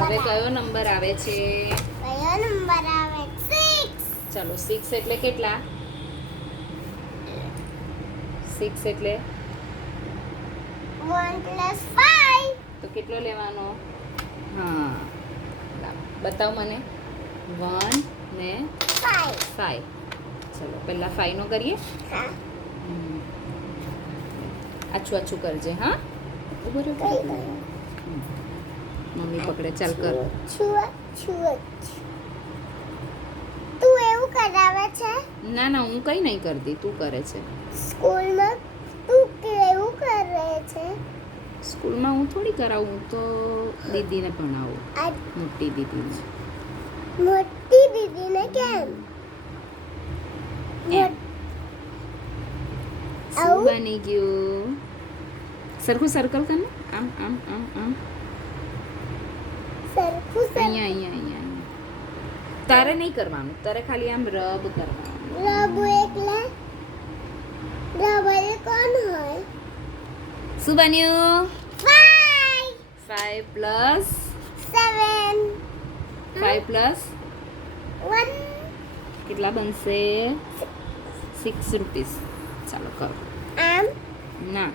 હવે કયો નંબર આવે છે? કયો નંબર આવે? 6. ચાલો 6 એટલે કેટલા? 6 એટલે 1 + 5. તો કેટલો લેવાનો? હા બતાવ મને. 1 ને 5. 5. ચલો પહેલા 5 નો કરીએ. હા. આછું આછું કરજે. હા ઉભો રહો. કઈ ગયું? મમ્મી પકડે. ચાલ કર. છુઆ. તું એવું કરાવે છે ના ના હું કઈ નહીં કરતી, તું કરે છે. સ્કૂલમાં? તું કેવું કરે છે? સ્કૂલમાં હું થોડી કરાવું, હું તો દીદીને ભણાવું, આ મોટી દીદીને. મોટી દીદીને કેમ? એમ. શું આવું? બની ગયું? સરખું સર્કલ કર ને. આમ આમ આમ આમ. સરખું અહીંયા અહીંયા અહીંયા અહીંયા. તારે નહીં કરવાનું, તારે ખાલી આમ રબ કરવાનું. રબ એટલે રબર કોણ હોય? શું બન્યું? 5 5 પ્લસ 7 5 પ્લસ 1 કેટલા બનશે? 6 રૂપીસ. ચાલો કરો. આમ ના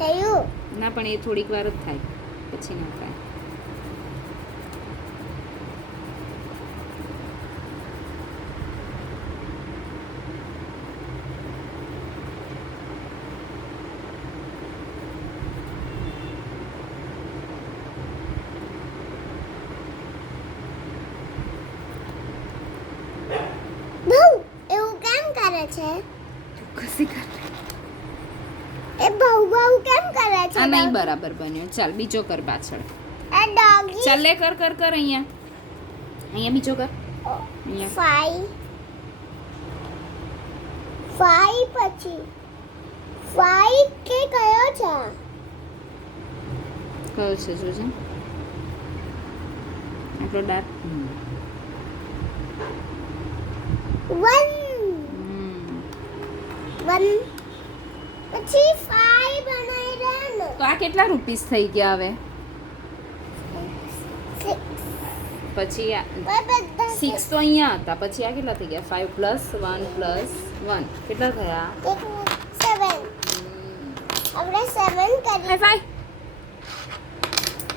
થયું. ના પણ એ થોડીક વાર જ થાય, પછી ના થાય. બહુ એવું કેમ કરે છે? તું કસી કર. એ બહુ કેમ કરે છે? આ નહીં બરાબર બન્યો. ચાલ બીજો કર પાછળ. આ ડોગી ચાલ લે કર કર કર. અહીંયા બીજો કર. અહીંયા 5 પછી 5 કે કયો છે? કયો છે જોજે. આટલો ડાર્ક. 1 પછી 5 બનાવી દે ને. તો આ કેટલા રૂપીસ થઈ ગયા હવે? 6 પછી આ બધા 6 તો અહીંયા હતા, પછી આ કેટલા થઈ ગયા? 5 પ્લસ 1 પ્લસ 1 કેટલા થયા? 7. આપણે 7 કરી. Hi fi.